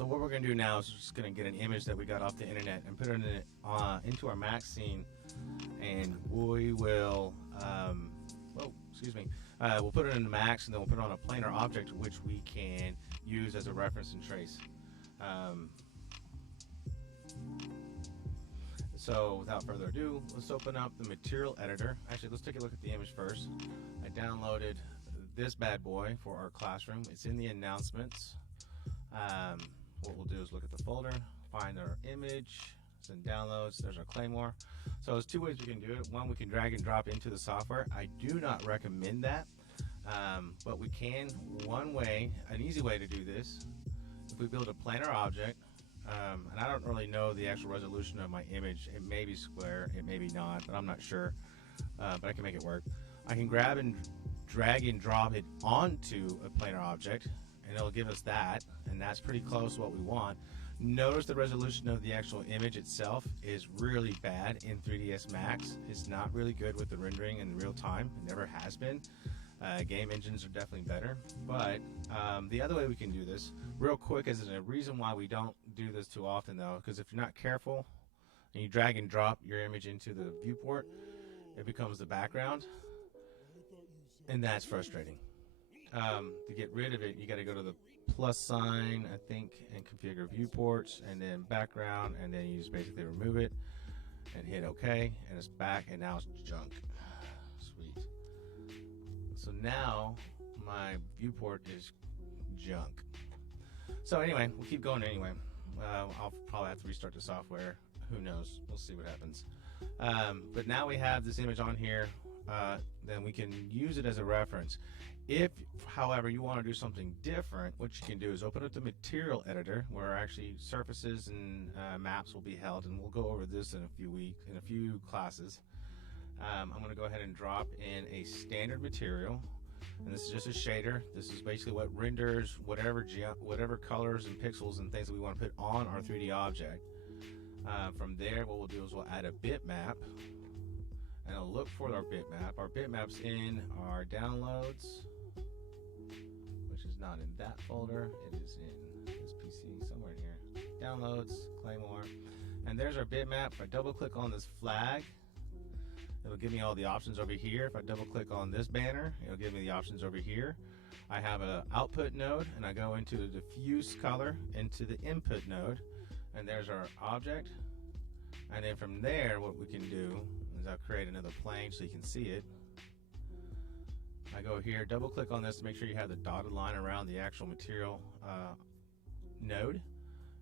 So what we're going to do now is we're just going to get an image that we got off the internet and put it into our Max scene, and we will, we'll put it in the Max, and then we'll put it on a planar object which we can use as a reference and trace. So without further ado, let's open up the material editor. Actually, let's take a look at the image first. I downloaded this bad boy for our classroom. It's in the announcements. What we'll do is look at the folder, find our image, it's in downloads, there's our Claymore. So there's two ways we can do it. One, we can drag and drop into the software. I do not recommend that, but we can. One way, an easy way to do this, if we build a planar object, and I don't really know the actual resolution of my image. It may be square, it may be not, but I'm not sure, but I can make it work. I can grab and drag and drop it onto a planar object, and it'll give us that, and that's pretty close to what we want. Notice the resolution of the actual image itself is really bad in 3ds Max. It's not really good with the rendering in real time. It never has been. Game engines are definitely better, but the other way we can do this real quick is a reason why we don't do this too often though, because if you're not careful and you drag and drop your image into the viewport, it becomes the background, and that's frustrating. To get rid of it, you got to go to the plus sign, I think, and configure viewports, and then background, and then you just basically remove it and hit OK, and it's back, and now it's junk. Sweet. So now my viewport is junk. So anyway, we'll keep going anyway. I'll probably have to restart the software. Who knows? We'll see what happens. But now we have this image on here. Then we can use it as a reference. If, however, you want to do something different, what you can do is open up the material editor, where actually surfaces and maps will be held, and we'll go over this in a few classes. I'm going to go ahead and drop in a standard material, and this is just a shader. This is basically what renders whatever colors and pixels and things that we want to put on our 3D object. From there, what we'll do is we'll add a bitmap, and I'll look for our bitmap. Our bitmap's in our downloads, which is not in that folder. It is in this PC somewhere in here. Downloads, Claymore, and there's our bitmap. If I double click on this flag, it'll give me all the options over here. If I double click on this banner, it'll give me the options over here. I have an output node, and I go into the diffuse color into the input node, and there's our object. And then from there, what we can do is I'll create another plane so you can see it. I go here, double click on this to make sure you have the dotted line around the actual material node,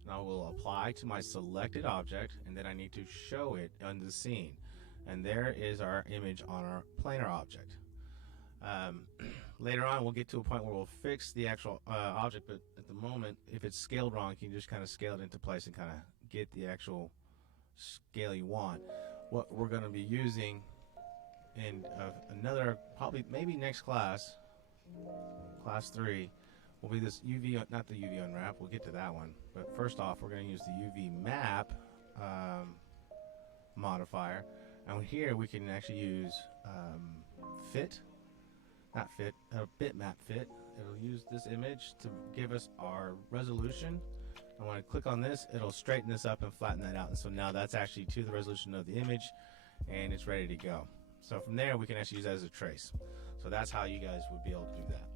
and I will apply to my selected object, and then I need to show it on the scene, and there is our image on our planar object. Later on we'll get to a point where we'll fix the actual object, but at the moment, if it's scaled wrong, you can just kind of scale it into place and kind of get the actual scale you want. What we're going to be using in another, probably maybe next class, class 3, will be this UV, not the UV unwrap, we'll get to that one, but first off we're going to use the UV map modifier, and here we can actually use bitmap fit. It'll use this image to give us our resolution. And when I click on this, it'll straighten this up and flatten that out, and so now that's actually to the resolution of the image, and it's ready to go. So from there we can actually use that as a trace. So that's how you guys would be able to do that.